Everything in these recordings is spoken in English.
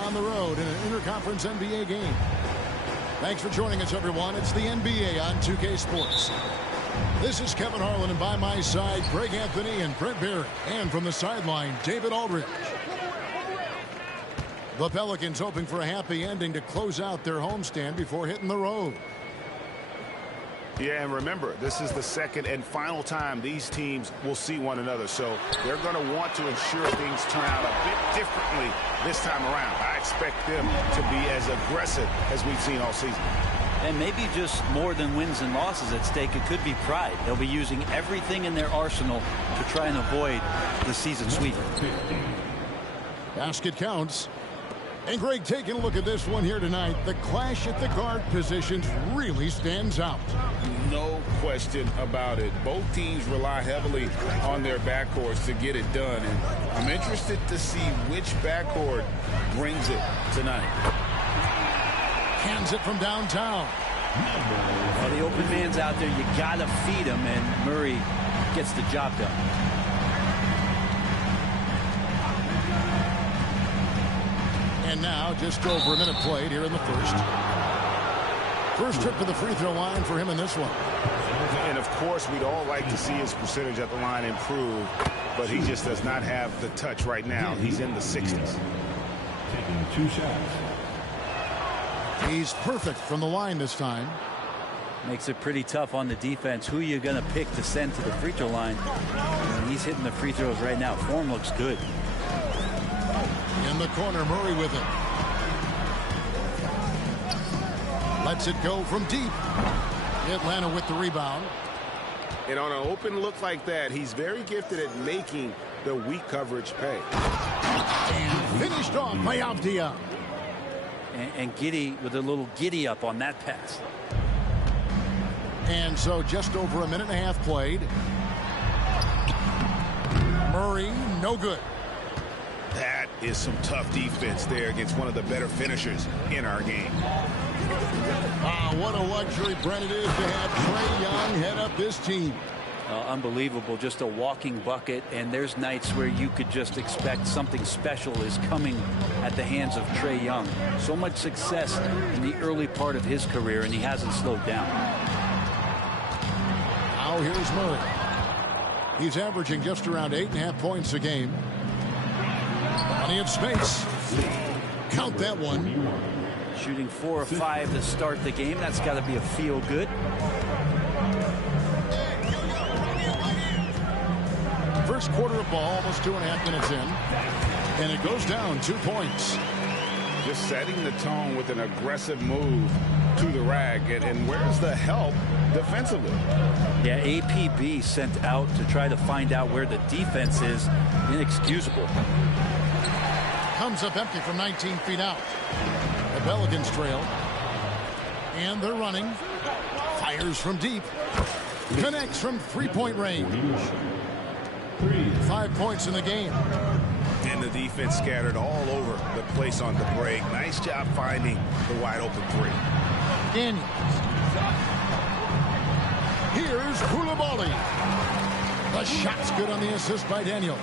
On the road in an interconference NBA game. Thanks for joining us, everyone. It's the NBA on 2K Sports. This is Kevin Harlan, and by my side, Greg Anthony and Brent Barry. And from the sideline, David Aldridge. The Pelicans hoping for a happy ending to close out their homestand before hitting the road. Yeah, and remember, this is the second and final time these teams will see one another. So they're going to want to ensure things turn out a bit differently this time around. I expect them to be as aggressive as we've seen all season. And maybe just more than wins and losses at stake. It could be pride. They'll be using everything in their arsenal to try and avoid the season sweep. Basket counts. And Greg, taking a look at this one here tonight, the clash at the guard positions really stands out. No question about it. Both teams rely heavily on their backcourts to get it done. And I'm interested to see which backcourt brings it tonight. Hands it from downtown. Well, the open man's out there. You got to feed him, and Murray gets the job done. And now just over a minute played here in the first. First trip to the free throw line for him in this one. And of course, we'd all like to see his percentage at the line improve, but he just does not have the touch right now. He's in the 60s. Taking 2 shots. He's perfect from the line this time. Makes it pretty tough on the defense. Who you're going to pick to send to the free throw line? And he's hitting the free throws right now. Form looks good. In the corner, Murray with it. Lets it go from deep. Atlanta with the rebound. And on an open look like that, he's very gifted at making the weak coverage pay. And finished off by Avdia. And Giddy with a little giddy up on that pass. And so just over a minute and a half played. Murray, no good. That is some tough defense there against one of the better finishers in our game. What a luxury, Brent, it is to have Trae Young head up this team. Unbelievable, just a walking bucket, and there's nights where you could just expect something special is coming at the hands of Trae Young. So much success in the early part of his career, and he hasn't slowed down. Now here's Murray. He's averaging just around 8.5 points a game. Plenty of space. Count that one. Shooting 4 or 5 to start the game. That's got to be a feel good. First quarter of ball, almost 2.5 minutes in. And it goes down 2 points. Just setting the tone with an aggressive move to the rack. And where's the help defensively? Yeah, APB sent out to try to find out where the defense is. Inexcusable. Comes up empty from 19 feet out. The Pelicans trail. And they're running. Fires from deep. Connects from three-point range. 5 points in the game. And the defense scattered all over the place on the break. Nice job finding the wide open three. Daniels. Here's Coulibaly. The shot's good on the assist by Daniels.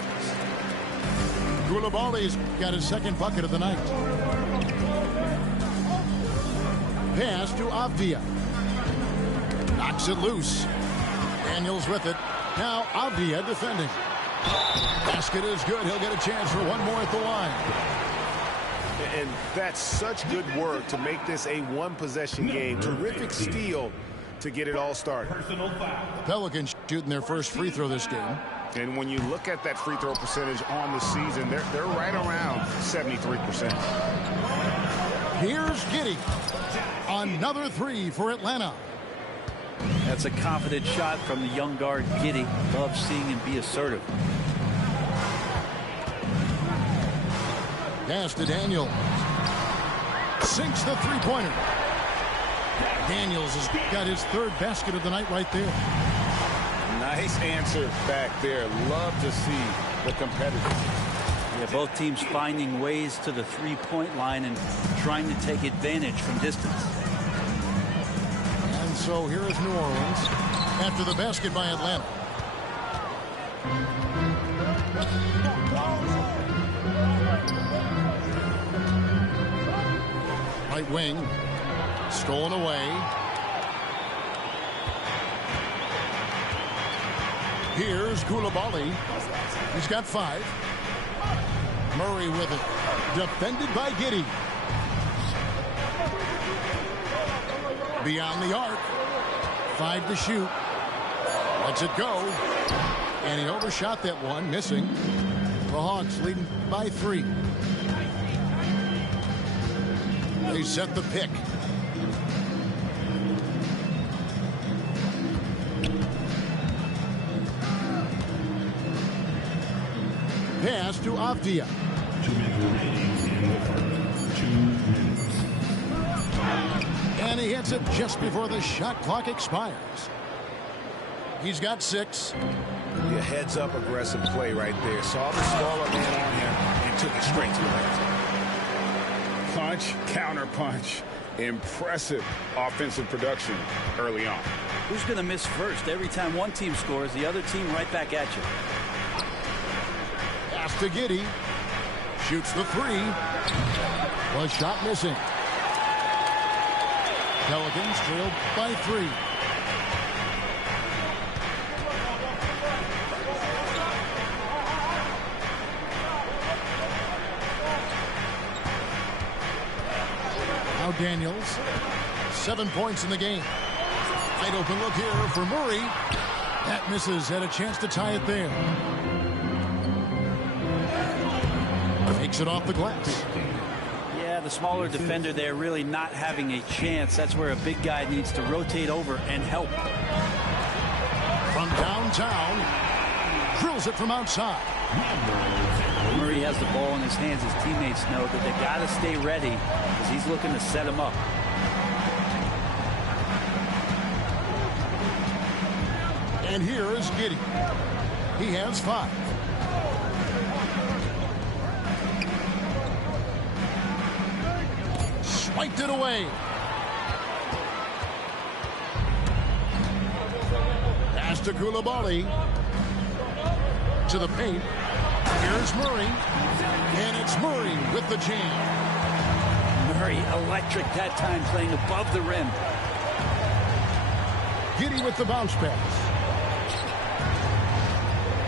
Coulibaly's got his second bucket of the night. Pass to Avdia. Knocks it loose. Daniels with it. Now Avdia defending. Basket is good. He'll get a chance for one more at the line. And that's such good work to make this a one-possession game. Terrific steal to get it all started. The Pelicans shooting their first free throw this game. And when you look at that free throw percentage on the season, they're right around 73%. Here's Giddey. Another three for Atlanta. That's a confident shot from the young guard, Giddey. Love seeing him be assertive. Pass to Daniels. Sinks the three-pointer. Daniels has got his third basket of the night right there. Nice answer back there. Love to see the competitors. Yeah, both teams finding ways to the three-point line and trying to take advantage from distance. And so here is New Orleans after the basket by Atlanta. Right wing. Stolen away. Here's Coulibaly. He's got 5. Murray with it. Defended by Giddey. Beyond the arc. 5 to shoot. Lets it go. And he overshot that one, missing. The Hawks leading by 3. They set the pick. Pass to Avdia. 2 minutes remaining in the first. 2 minutes. And he hits it just before the shot clock expires. He's got 6. Your heads-up aggressive play right there. Saw the smaller man on him and took it straight to the basket. Punch, counter punch. Impressive offensive production early on. Who's going to miss first? Every time one team scores, the other team right back at you. Pass to Giddey. Shoots the 3. The shot missing. Pelicans trailed by 3. Now Daniels. 7 points in the game. Wide open look here for Murray. That misses. Had a chance to tie it there. Takes it off the glass. Yeah, the smaller defender there really not having a chance. That's where a big guy needs to rotate over and help. From downtown. Drills it from outside. Murray has the ball in his hands. His teammates know that they got to stay ready because he's looking to set him up. And here is Giddey. He has 5. Swiped it away. Pass to Coulibaly. To the paint. Here's Murray. And it's Murray with the jam. Murray electric that time, playing above the rim. Giddey with the bounce pass.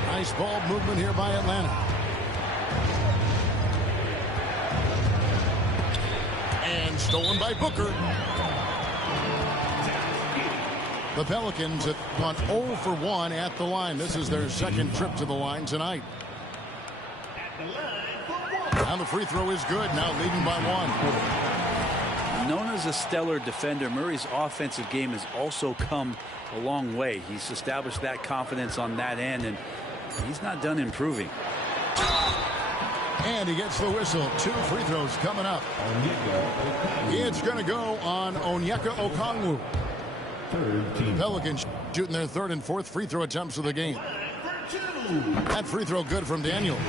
Nice ball movement here by Atlanta. And stolen by Booker. The Pelicans have gone 0 for 1 at the line. This is their second trip to the line tonight. Now the free throw is good. Now leading by 1. Known as a stellar defender, Murray's offensive game has also come a long way. He's established that confidence on that end, and he's not done improving. And he gets the whistle. 2 free throws coming up. It's going to go on Onyeka Okongwu. Pelicans shooting their 3rd and 4th free throw attempts of the game. That free throw good from Daniels.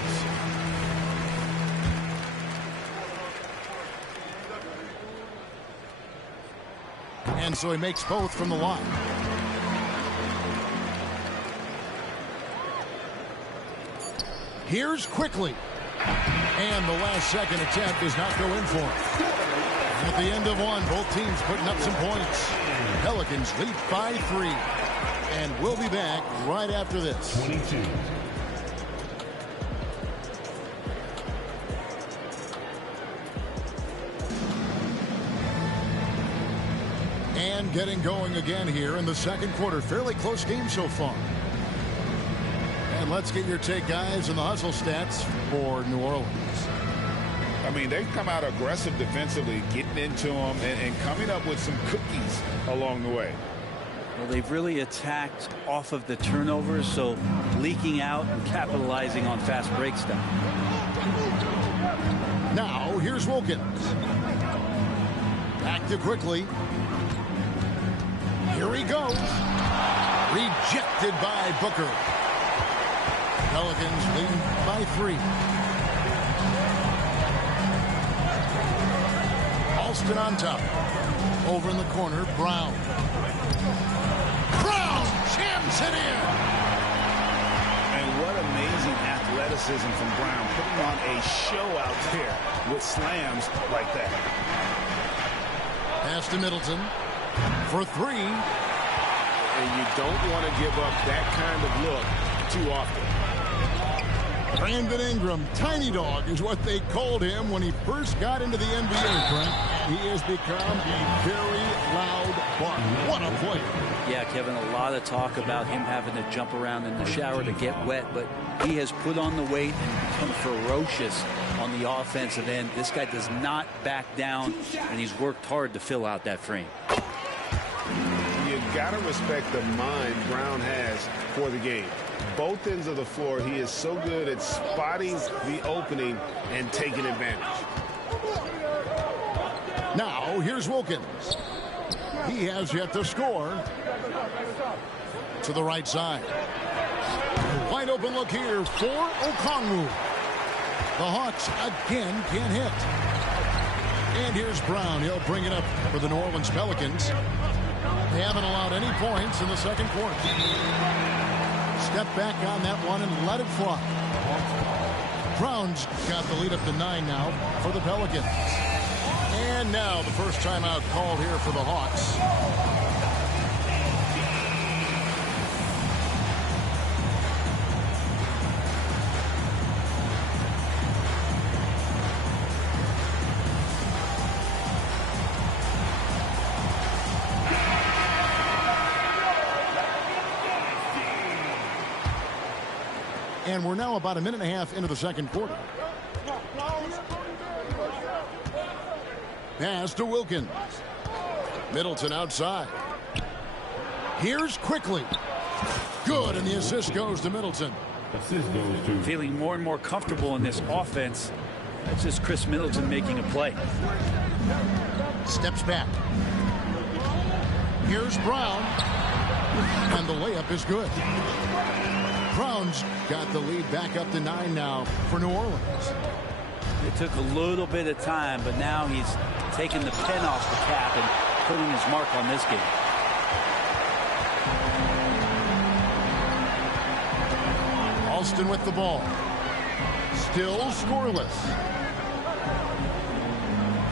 And so he makes both from the line. Here's Quickly. And the last second attempt does not go in for him. At the end of one, both teams putting up some points. Pelicans lead by 3. And we'll be back right after this. 22. And getting going again here in the second quarter. Fairly close game so far. And let's get your take, guys, on the hustle stats for New Orleans. I mean, they've come out aggressive defensively, getting into them and coming up with some cookies along the way. Well, they've really attacked off of the turnovers, so leaking out and capitalizing on fast break stuff. Now, here's Wilkins. Back to quickly. Here he goes. Rejected by Booker. Pelicans lead by 3. Alston on top. Over in the corner, Brown. Brown jams it in. And what amazing athleticism from Brown, putting on a show out there with slams like that. Pass to Middleton for 3. And you don't want to give up that kind of look too often. Brandon Ingram, Tiny Dog is what they called him when he first got into the NBA, Frank. He has become a very loud bark. What a player. Yeah, Kevin, a lot of talk about him having to jump around in the shower to get wet, but he has put on the weight and become ferocious on the offensive end. This guy does not back down, and he's worked hard to fill out that frame. You got to respect the mind Brown has for the game. Both ends of the floor, he is so good at spotting the opening and taking advantage. Now, here's Wilkins. He has yet to score. To the right side. A wide open look here for Okongwu. The Hawks again can't hit. And here's Brown. He'll bring it up for the New Orleans Pelicans. They haven't allowed any points in the second quarter. Step back on that one and let it fly. Brown's got the lead up to 9 now for the Pelicans. And now the first timeout called here for the Hawks. And we're now about a minute and a half into the second quarter. Pass to Wilkins. Middleton outside. Here's quickly. Good, and the assist goes to Middleton. Assist goes to. Feeling more and more comfortable in this offense. That's just Chris Middleton making a play. Steps back. Here's Brown. And the layup is good. Brown's got the lead back up to 9 now for New Orleans. It took a little bit of time, but now he's taking the pen off the cap and putting his mark on this game. Alston with the ball. Still scoreless.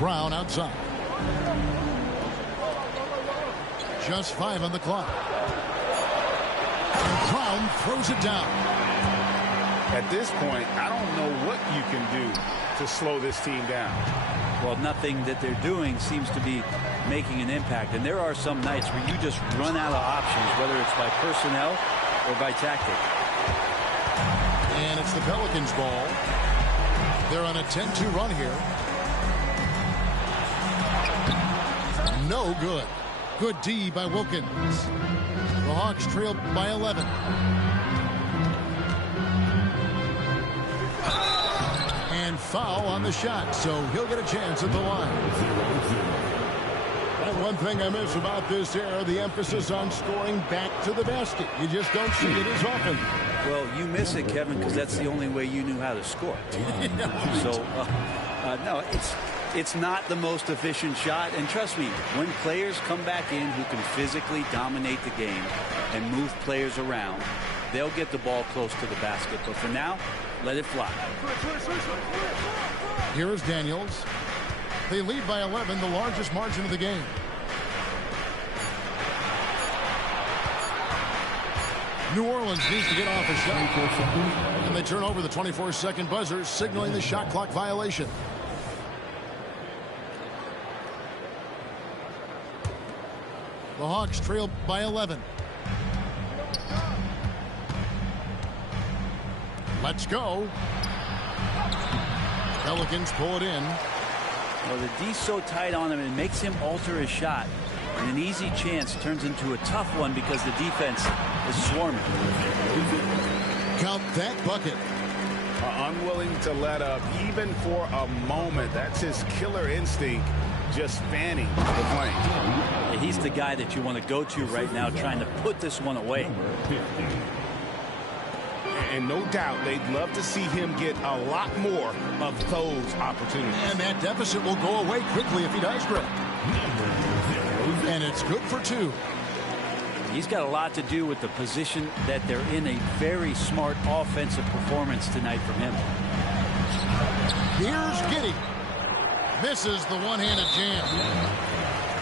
Brown outside. Just 5 on the clock. And Brown throws it down. At this point, I don't know what you can do to slow this team down. Well, nothing that they're doing seems to be making an impact. And there are some nights where you just run out of options, whether it's by personnel or by tactic. And it's the Pelicans' ball. They're on a 10-2 run here. No good. Good D by Wilkins. The Hawks trail by 11. And foul on the shot, so he'll get a chance at the line. And one thing I miss about this era, the emphasis on scoring back to the basket. You just don't see it as often. Well, you miss it, Kevin, because that's the only way you knew how to score. So, no, it's not the most efficient shot. And trust me, when players come back in who can physically dominate the game and move players around, they'll get the ball close to the basket. But for now, let it fly. Here's Daniels. They lead by 11, the largest margin of the game. New Orleans needs to get off a shot. And they turn over the 24-second buzzer, signaling the shot clock violation. The Hawks trail by 11. Let's go. Pelicans pull it in. Well, the D's so tight on him, it makes him alter his shot. And an easy chance turns into a tough one because the defense is swarming. Count that bucket. Unwilling to let up even for a moment. That's his killer instinct, just fanning the flame. Yeah, he's the guy that you want to go to right now, trying to put this one away. And no doubt they'd love to see him get a lot more of those opportunities. And that deficit will go away quickly if he does, Greg. And it's good for 2. He's got a lot to do with the position that they're in. A very smart offensive performance tonight from him. Here's Giddey. Misses the one-handed jam.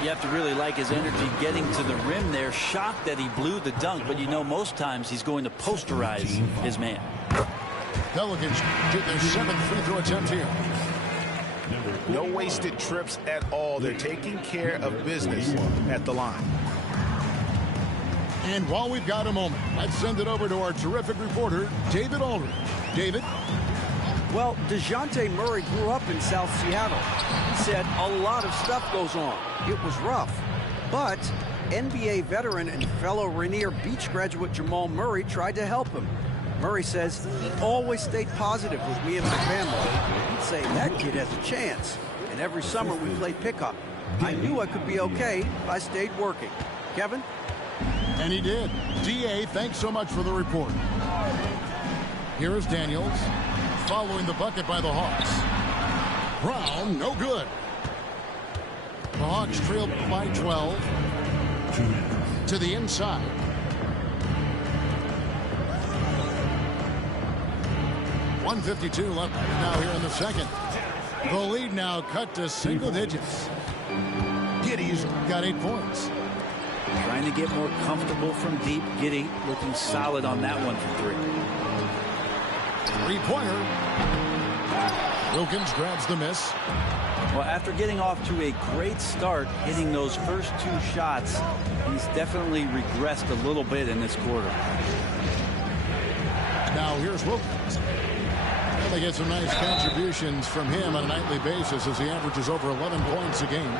You have to really like his energy getting to the rim there. Shocked that he blew the dunk, but you know most times he's going to posterize his man. Pelicans get their 7th free throw attempt here. No wasted trips at all. They're taking care of business at the line. And while we've got a moment, let's send it over to our terrific reporter, David Aldridge. David? Well, DeJounte Murray grew up in South Seattle. He said a lot of stuff goes on. It was rough. But NBA veteran and fellow Rainier Beach graduate Jamal Murray tried to help him. Murray says he always stayed positive with me and my family. He'd say that kid has a chance. And every summer we played pickup. I knew I could be okay if I stayed working. Kevin? And he did. D.A., thanks so much for the report. Here is Daniels, following the bucket by the Hawks. Brown, no good. The Hawks trail by 12. To the inside. .152 left now here in the second. The lead now cut to single digits. Giddey's got 8 points. Trying to get more comfortable from deep. Giddey looking solid on that one from 3. Three-pointer. Wilkins grabs the miss. Well, after getting off to a great start, hitting those first 2 shots, he's definitely regressed a little bit in this quarter. Now here's Wilkins. Well, they get some nice contributions from him on a nightly basis as he averages over 11 points a game.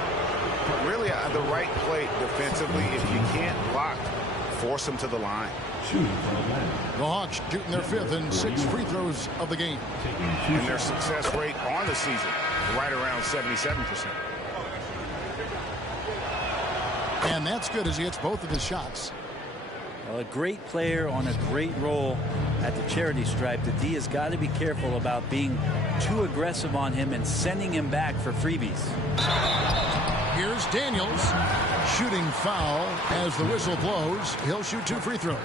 Really, the right play defensively. If you can't block, force them to the line. The Hawks shooting their 5th and 6th free throws of the game. And their success rate on the season, right around 77%. And that's good as he hits both of his shots. Well, a great player on a great role at the charity stripe. The D has got to be careful about being too aggressive on him and sending him back for freebies. Here's Daniels. Shooting foul as the whistle blows. He'll shoot 2 free throws.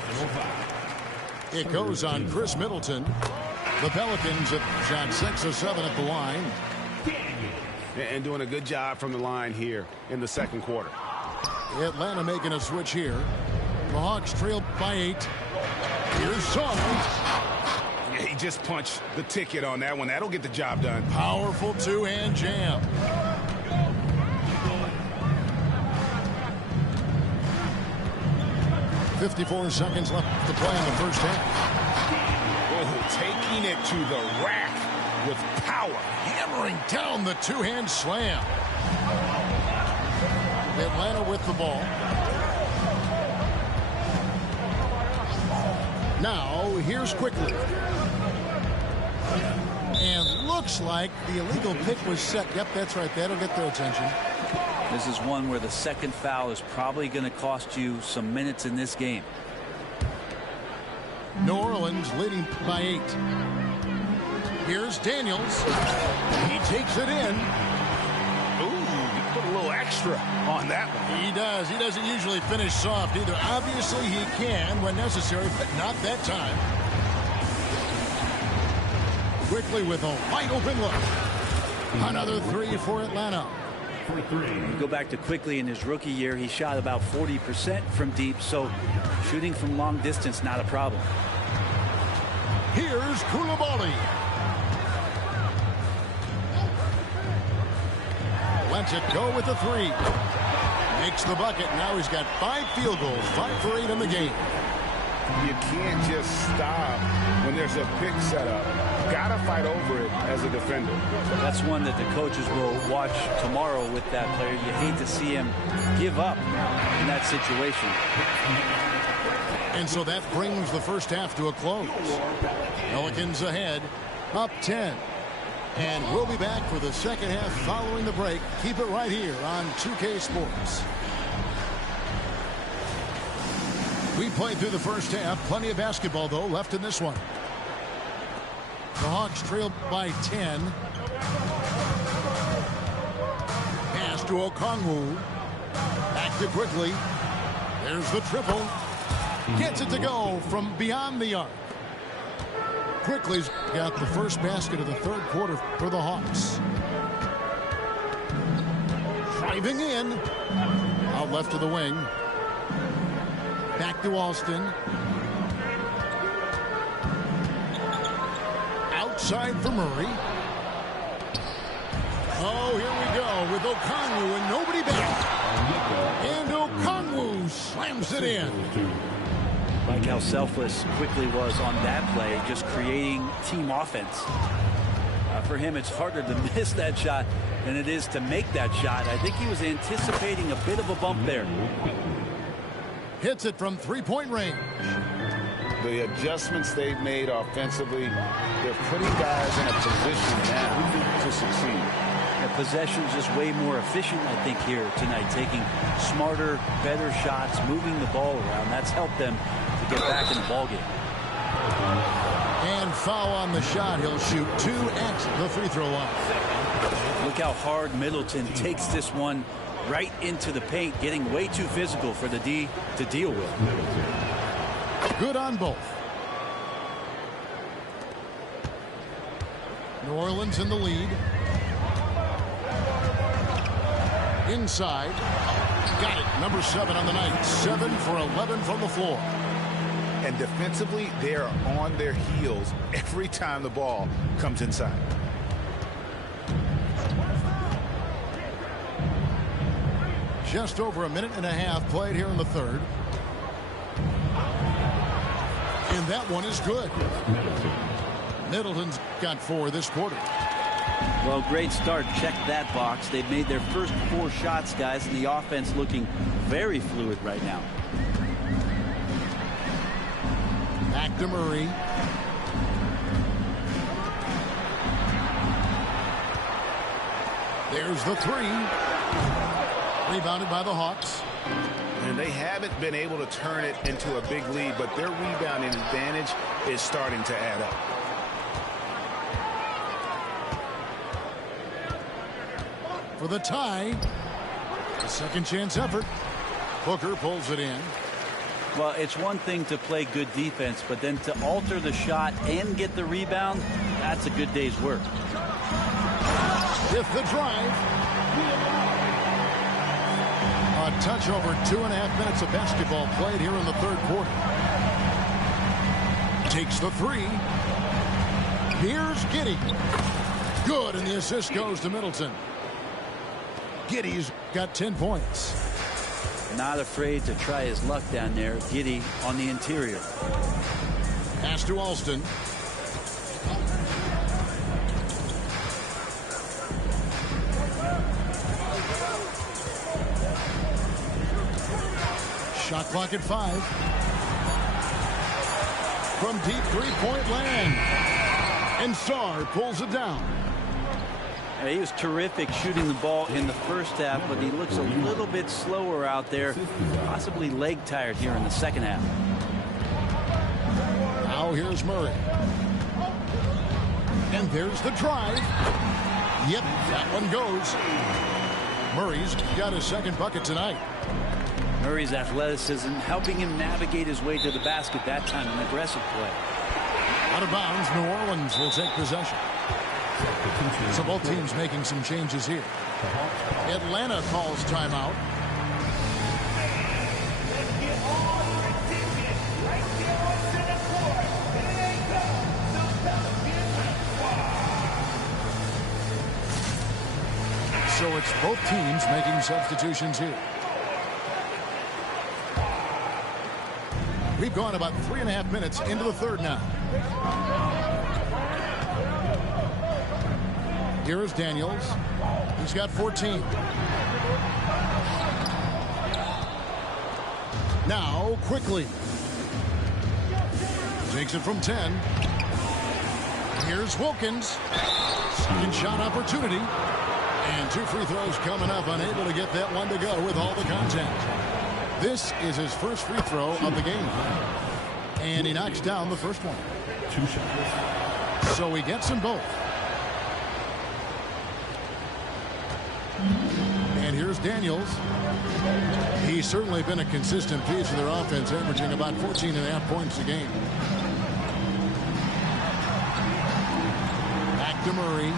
It goes on Chris Middleton. The Pelicans have shot 6 of 7 at the line. And doing a good job from the line here in the second quarter. Atlanta making a switch here. The Hawks trail by 8. Here's Saunders. Yeah, he just punched the ticket on that one. That'll get the job done. Powerful 2-hand jam. .54 seconds left to play in the first half. Oh, taking it to the rack with power. Hammering down the 2-hand slam. Atlanta with the ball. Now, here's Quickly. And looks like the illegal pick was set. Yep, that's right. That'll get their attention. This is one where the second foul is probably going to cost you some minutes in this game. New Orleans leading by 8. Here's Daniels. He takes it in. Ooh, he put a little extra on that one. He does. He doesn't usually finish soft either. Obviously, he can when necessary, but not that time. Quickly with a wide open look. Another 3 for Atlanta. You go back to Quickly in his rookie year, he shot about 40% from deep, so shooting from long distance, not a problem. Here's Coulibaly. Lets it go with the 3. Makes the bucket. Now he's got 5 field goals, 5 for 8 in the game. You can't just stop when there's a pick set up. got to fight over it as a defender. That's one that the coaches will watch tomorrow with that player. You hate to see him give up in that situation. And so that brings the first half to a close. Pelicans ahead, up 10. And we'll be back for the second half following the break. Keep it right here on 2K Sports. We played through the first half. Plenty of basketball, though, left in this one. The Hawks trail by 10. Pass to Okongwu. Back to Quickly. There's the triple. Gets it to go from beyond the arc. Quickly's got the first basket of the third quarter for the Hawks. Driving in. Out left to the wing. Back to Alston. Outside for Murray. Oh, here we go with Okongwu and nobody back. And Okongwu slams it in. Like how selfless Quickly was on that play, just creating team offense. For him, it's harder to miss that shot than it is to make that shot. I think he was anticipating a bit of a bump there. Hits it from three-point range. The adjustments they've made offensively, they're putting guys in a position now to succeed. The possession's just way more efficient, I think, here tonight. Taking smarter, better shots, moving the ball around. That's helped them to get back in the ballgame. And foul on the shot. He'll shoot 2 at the free throw line. Look how hard Middleton takes this one right into the paint, getting way too physical for the D to deal with. Good on both. New Orleans in the lead. Inside. Got it. Number 7 on the night. 7 for 11 from the floor. And defensively, they are on their heels every time the ball comes inside. Just over a minute and a half played here in the third. And that one is good. Middleton's got 4 this quarter. Well, great start. Check that box. They've made their first 4 shots, guys, and the offense looking very fluid right now. Back to Murray. There's the 3. Rebounded by the Hawks. And they haven't been able to turn it into a big lead, but their rebounding advantage is starting to add up. For the tie. A second chance effort. Booker pulls it in. Well, it's one thing to play good defense, but then to alter the shot and get the rebound, that's a good day's work. With the drive. A touch over 2.5 minutes of basketball played here in the third quarter. Takes the 3. Here's Giddey. Good, and the assist goes to Middleton. Giddey's got 10 points. Not afraid to try his luck down there. Giddey on the interior. Pass to Alston. Shot clock at 5. From deep three-point land. And Sarr pulls it down. He was terrific shooting the ball in the first half, but he looks a little bit slower out there, possibly leg tired here in the second half. Now here's Murray. And there's the drive. Yep, that one goes. Murray's got his second bucket tonight. Murray's athleticism helping him navigate his way to the basket that time, an aggressive play. Out of bounds, New Orleans will take possession. So both teams making some changes here. Atlanta calls timeout. So it's both teams making substitutions here. We've gone about 3.5 minutes into the third now. Here is Daniels. He's got 14. Now, quickly. Takes it from 10. Here's Wilkins. Second shot opportunity. And 2 free throws coming up. Unable to get that one to go with all the contact. This is his first free throw of the game. And he knocks down the first one. 2 shots. So he gets them both. And here's Daniels. He's certainly been a consistent piece of their offense, averaging about 14.5 points a game. Back to Murray.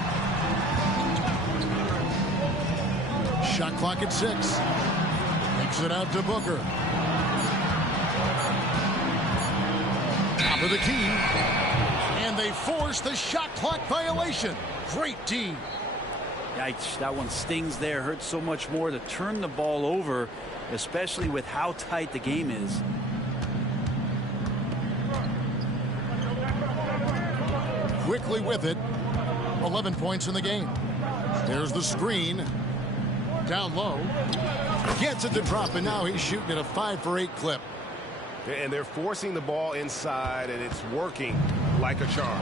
Shot clock at 6. Takes it out to Booker. Top of the key. And they force the shot clock violation. Great D. Yikes, that one stings there. Hurts so much more to turn the ball over, especially with how tight the game is. Quickly with it. 11 points in the game. There's the screen. Down low. Gets it to drop, and now he's shooting at a 5 for 8 clip. And they're forcing the ball inside, and it's working like a charm.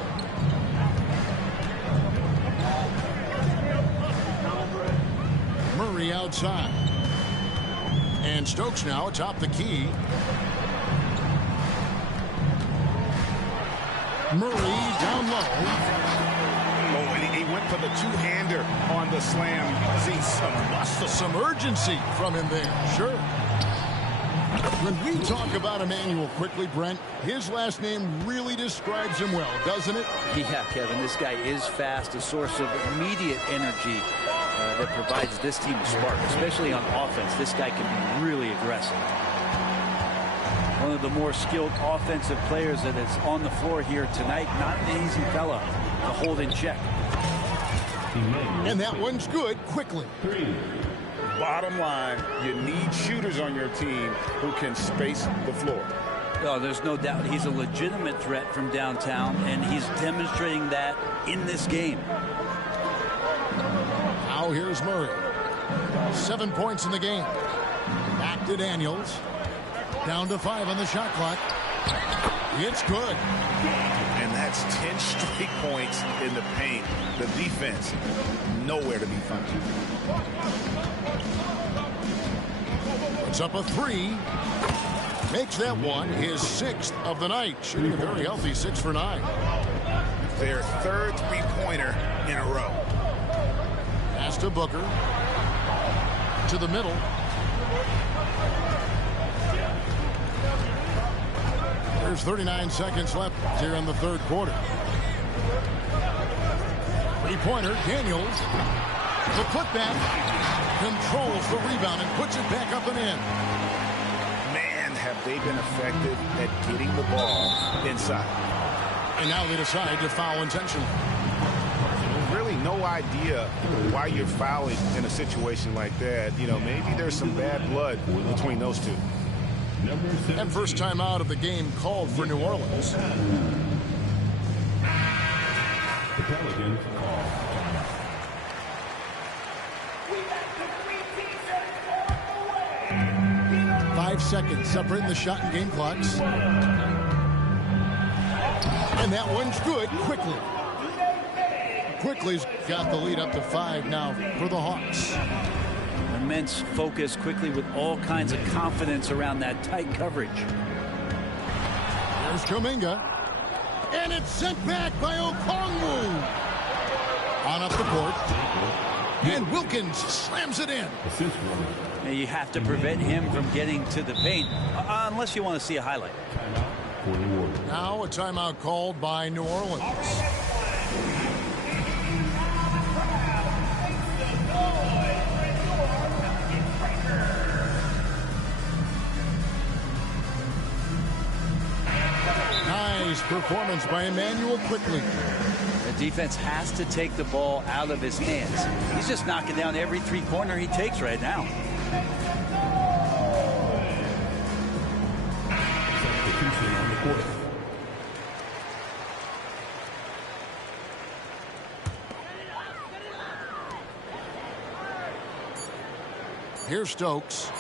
Murray outside. And Stokes now atop the key. Murray down low. Oh, and he went for the two-hander on the slam. See some muscle. Some urgency from him there. Sure. When we talk about Immanuel quickly, Brent, his last name really describes him well, doesn't it? Yeah, Kevin, this guy is fast, a source of immediate energy that provides this team a spark, especially on offense. This guy can be really aggressive. One of the more skilled offensive players that is on the floor here tonight. Not an easy fella to hold in check. And that one's good quickly. Bottom line, you need shooters on your team who can space the floor. Oh, there's no doubt he's a legitimate threat from downtown, and he's demonstrating that in this game. Now here's Murray. 7 points in the game. Back to Daniels. Down to 5 on the shot clock. It's good. And that's 10 straight points in the paint. The defense, nowhere to be found. Puts up a 3. Makes that one his 6th of the night. Shooting a very healthy 6 for 9. Their third three-pointer in a row. Pass to Booker. To the middle. There's 39 seconds left here in the third quarter. Three-pointer, Daniels. The putback. Controls the rebound and puts it back up and in. Man, have they been effective at getting the ball inside. And now they decide to foul intentionally. Really no idea why you're fouling in a situation like that. You know, maybe there's some bad blood between those two. And first time out of the game called for New Orleans. The Pelicans call. 5 seconds separating the shot and game clocks. And that one's good quickly. Quickly's got the lead up to 5 now for the Hawks. Immense focus quickly with all kinds of confidence around that tight coverage. There's Kuminga. And it's sent back by Okongwu. On up the court. And Wilkins slams it in. Now you have to prevent him from getting to the paint, unless you want to see a highlight. Now a timeout called by New Orleans. Nice performance by Immanuel quickly. The defense has to take the ball out of his hands. He's just knocking down every three-pointer he takes right now. Substitution on the court. Here's Stokes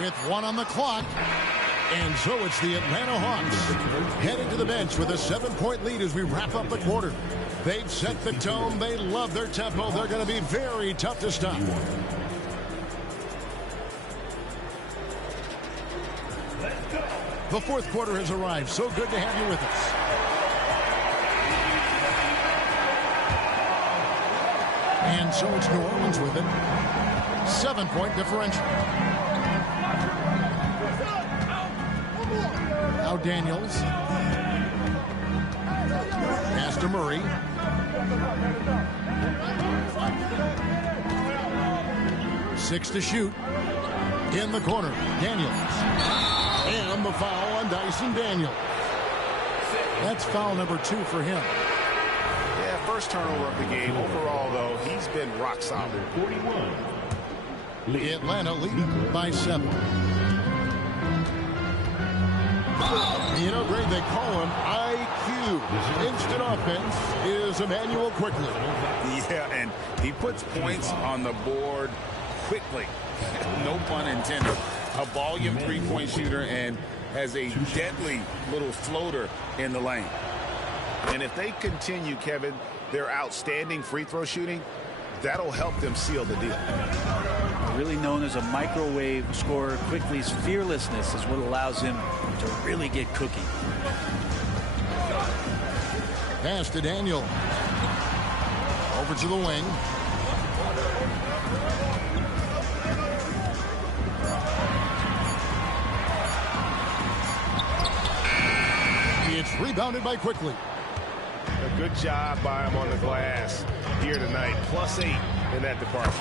with 1 on the clock. And so it's the Atlanta Hawks heading to the bench with a 7-point lead as we wrap up the quarter. They've set the tone. They love their tempo. They're going to be very tough to stop. The fourth quarter has arrived. So good to have you with us. And so it's New Orleans with it. 7-point differential. Now Daniels. Pass to Murray. Six to shoot. In the corner. Daniels. And the foul on Dyson Daniels. That's foul number 2 for him. Yeah, first turnover of the game. Overall, though, he's been rock solid. 41. Atlanta leading by 7. You know, Greg, they call him IQ. Instant offense is Emmanuel Quickly. Yeah, and he puts points on the board quickly. No pun intended. A volume three-point shooter and has a deadly little floater in the lane. And if they continue, Kevin, their outstanding free throw shooting, that'll help them seal the deal. Really known as a microwave scorer, Quickly's fearlessness is what allows him to really get cooking. Pass to Daniel. Over to the wing. It's rebounded by Quickly. A good job by him on the glass here tonight. +8 in that department.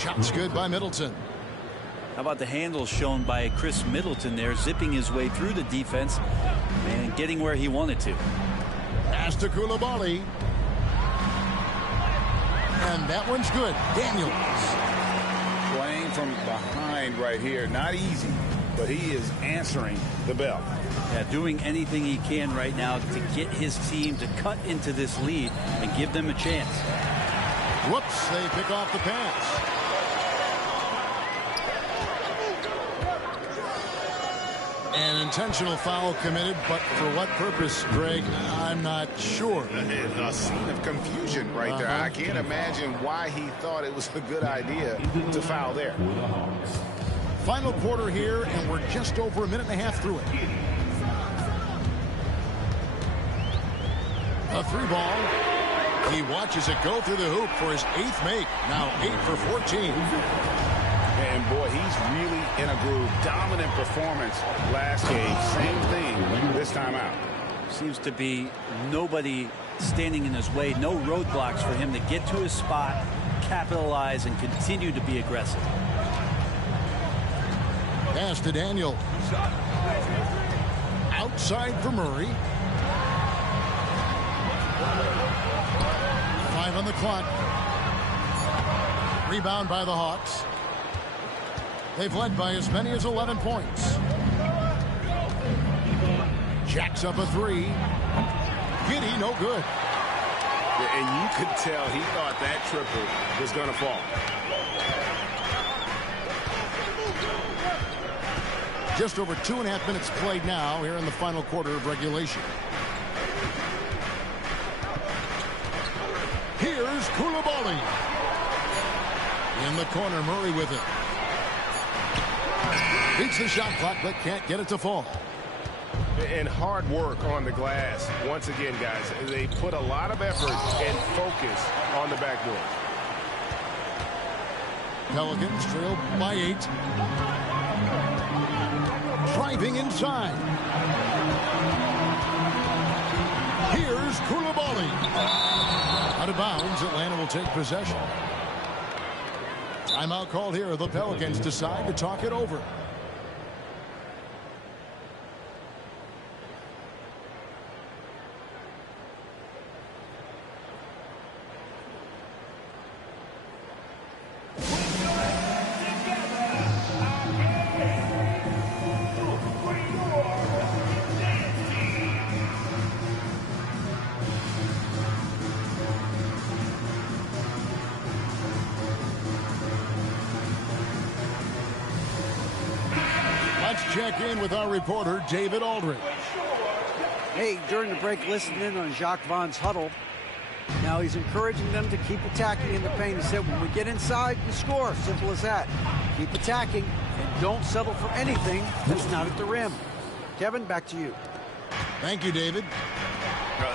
Shots good by Middleton. How about the handles shown by Chris Middleton there, zipping his way through the defense and getting where he wanted to. Pass to Coulibaly. And that one's good. Daniels. Playing from behind right here. Not easy, but he is answering the bell. Yeah, doing anything he can right now to get his team to cut into this lead and give them a chance. Whoops, they pick off the pass. An intentional foul committed, but for what purpose, Greg, I'm not sure. A scene of confusion right there. I can't imagine why he thought it was a good idea to foul there. Final quarter here, and we're just over a minute and a half through it. A 3-ball. He watches it go through the hoop for his 8th make. Now 8 for 14. And boy, he's really in a groove. Dominant performance last game. Same thing this time out. Seems to be nobody standing in his way. No roadblocks for him to get to his spot, capitalize, and continue to be aggressive. Pass to Daniel. Outside for Murray. 5 on the clock. Rebound by the Hawks. They've led by as many as 11 points. Jacks up a 3. Giddy, no good. And you could tell he thought that triple was going to fall. Just over 2.5 minutes played now here in the final quarter of regulation. Here's Coulibaly. In the corner, Murray with it. Beats the shot clock, but can't get it to fall. And hard work on the glass. Once again, guys, they put a lot of effort and focus on the backboard. Pelicans trail by 8. Driving inside. Here's Coulibaly. Out of bounds, Atlanta will take possession. Timeout called here. The Pelicans decide to talk it over. check in with our reporter, David Aldridge. Hey, during the break, listening in on Jacques Vaughn's huddle. Now he's encouraging them to keep attacking in the paint. He said, when we get inside, you score. Simple as that. Keep attacking and don't settle for anything that's not at the rim. Kevin, back to you. Thank you, David.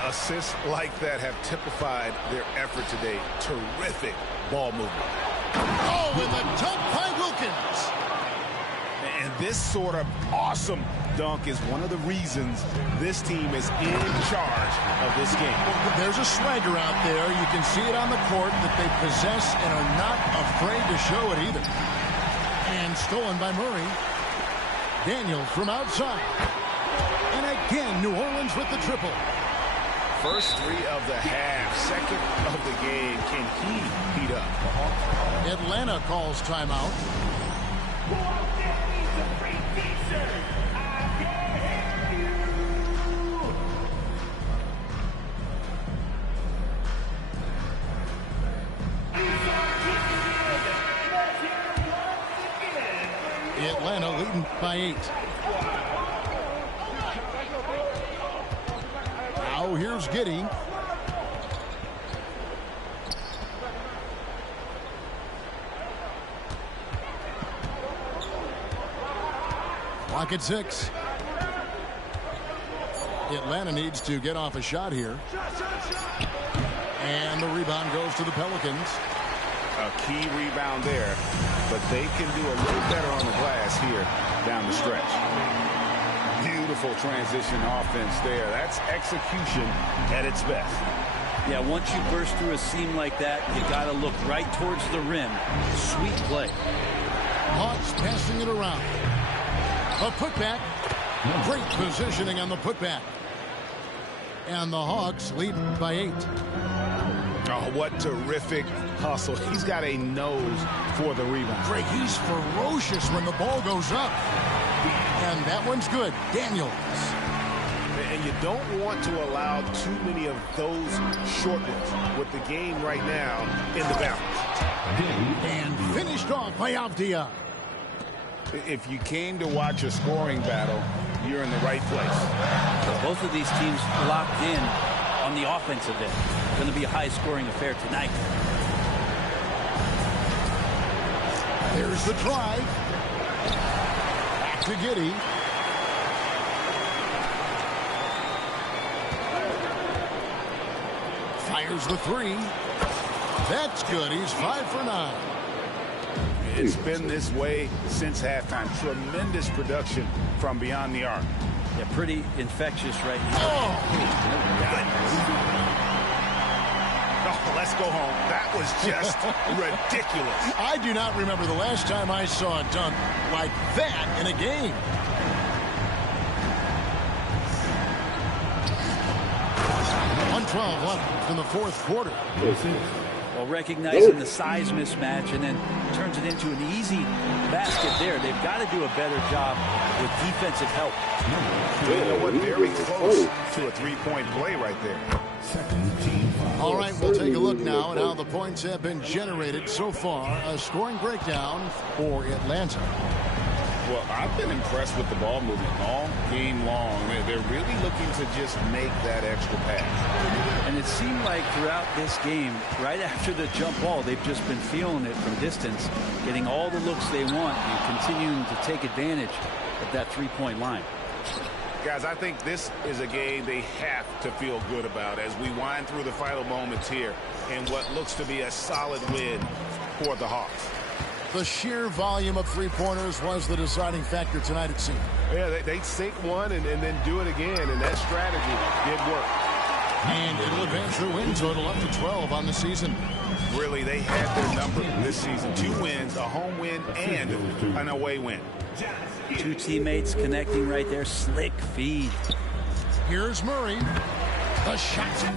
Assists like that have typified their effort today. Terrific ball movement. Oh, and the dunk by Wilkins. And this sort of awesome dunk is one of the reasons this team is in charge of this game. There's a swagger out there. You can see it on the court that they possess and are not afraid to show it either. And stolen by Murray. Daniel from outside. And again, New Orleans with the triple. First three of the half, second of the game. Can he heat up? Atlanta calls timeout. Atlanta leading by 8. Now here's Giddey. Clock at 6. Atlanta needs to get off a shot here. And the rebound goes to the Pelicans. A key rebound there, but they can do a little better on the glass here down the stretch. Beautiful transition offense there. That's execution at its best. Yeah, once you burst through a seam like that, you got to look right towards the rim. Sweet play. Hawks passing it around. A putback. Great positioning on the putback. And the Hawks lead by 8. Oh, what terrific hustle. He's got a nose for the rebound. Greg, he's ferocious when the ball goes up. And that one's good. Daniels. And you don't want to allow too many of those short ones with the game right now in the balance. And finished off by Avdia. If you came to watch a scoring battle, you're in the right place. Both of these teams locked in on the offensive end. It's going to be a high-scoring affair tonight. There's the drive. Back to Giddey. Fires the 3. That's good. He's 5 for 9. It's been this way since halftime. Tremendous production from beyond the arc. Yeah, pretty infectious right now. Oh, let's go home. That was just ridiculous. I do not remember the last time I saw a dunk like that in a game. .112 left in the fourth quarter. Well, recognizing the size mismatch and then turns it into an easy basket there. They've got to do a better job with defensive help. You know what? Very close to a three-point play right there. All right, we'll take a look now at how the points have been generated so far. A scoring breakdown for Atlanta. Well, I've been impressed with the ball movement all game long. They're really looking to just make that extra pass. And it seemed like throughout this game, right after the jump ball, they've just been feeling it from distance, getting all the looks they want and continuing to take advantage of that three-point line. Guys, I think this is a game they have to feel good about as we wind through the final moments here in what looks to be a solid win for the Hawks. The sheer volume of three-pointers was the deciding factor tonight, it seemed. Yeah, they sink one and then do it again, and that strategy did work. And it'll advance their win total up to 12 on the season. Really, they had their number this season. 2 wins, a home win, and an away win. 2 teammates connecting right there. Slick feed. Here's Murray. The shot.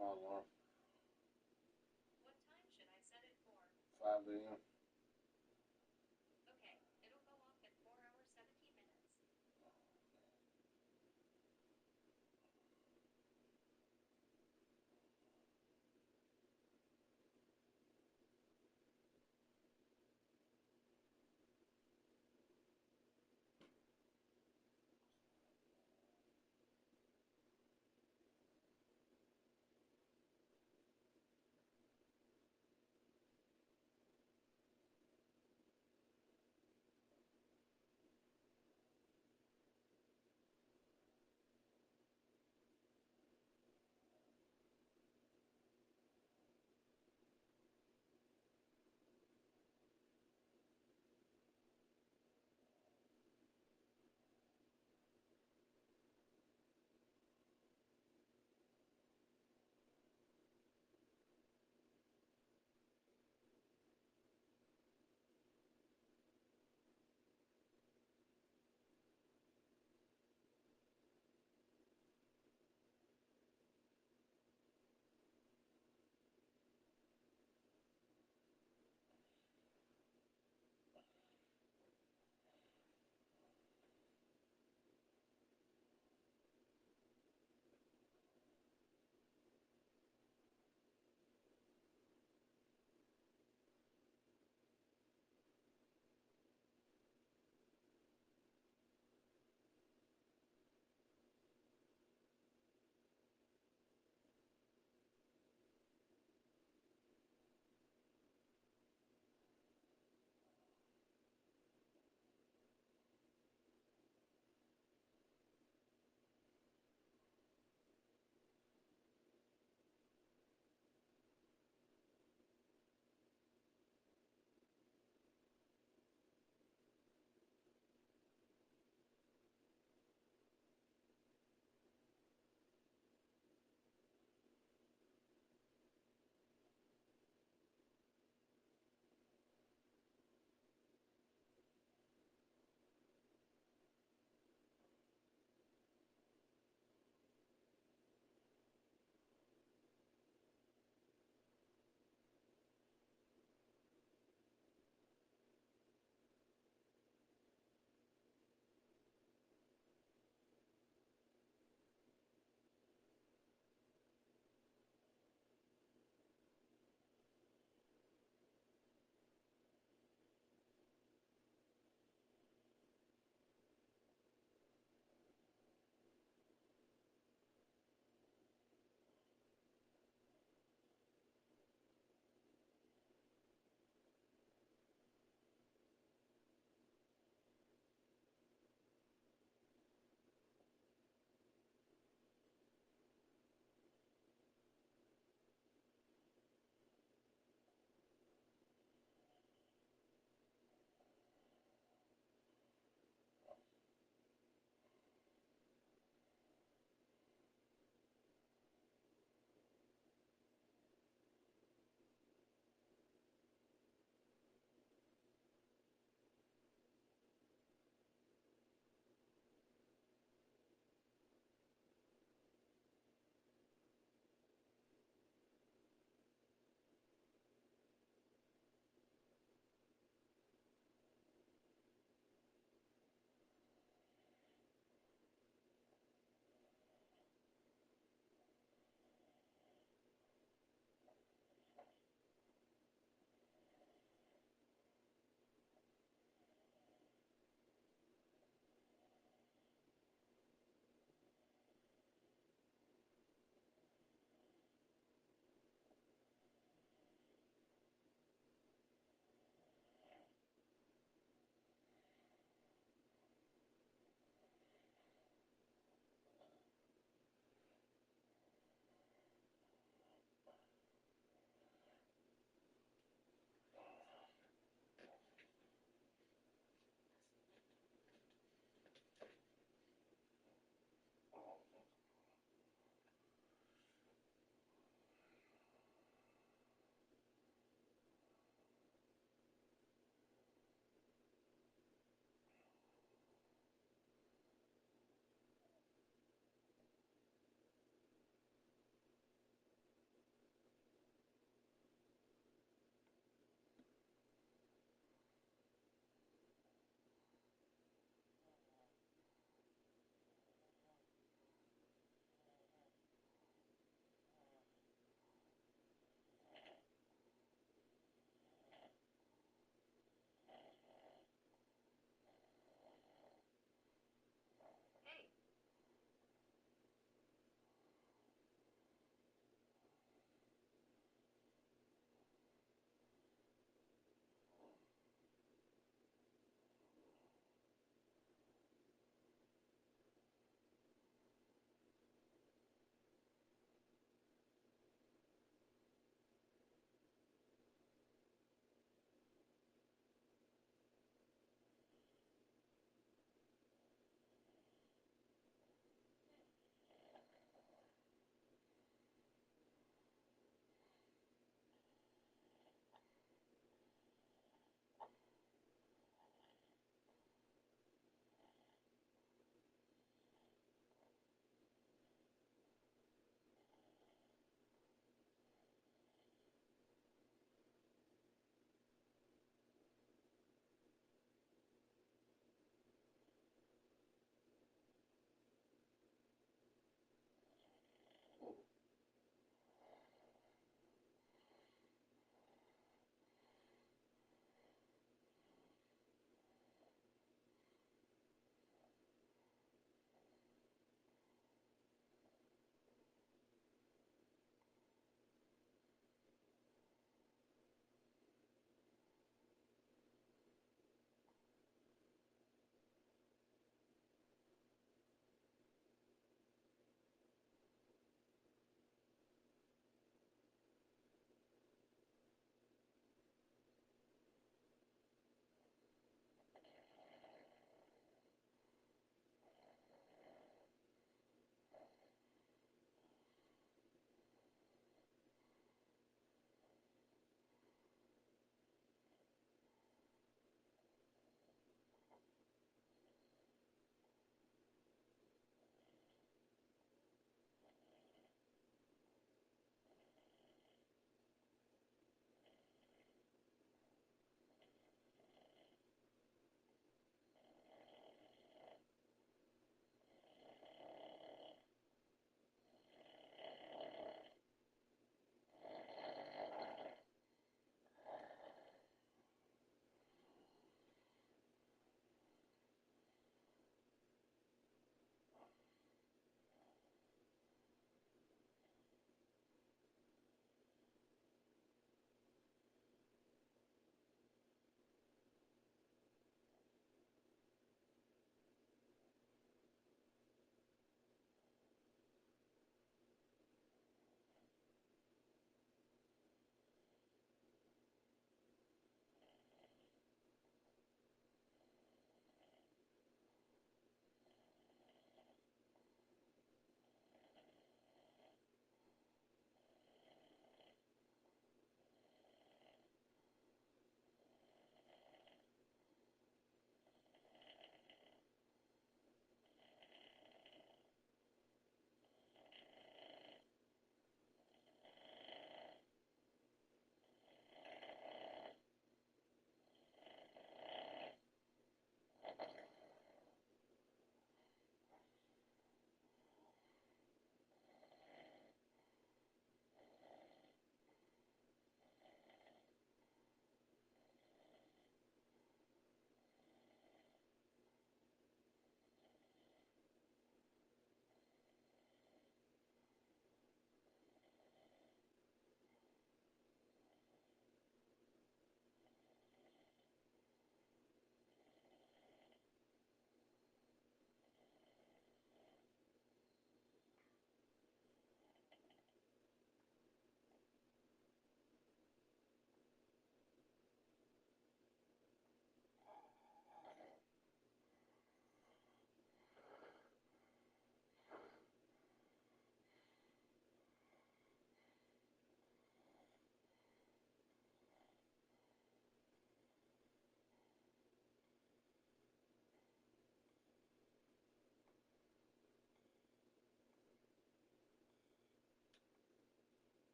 My alarm. What time should I set it for? 5 a.m. Okay, it'll go off in 4 hours, 17 minutes.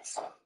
Yes.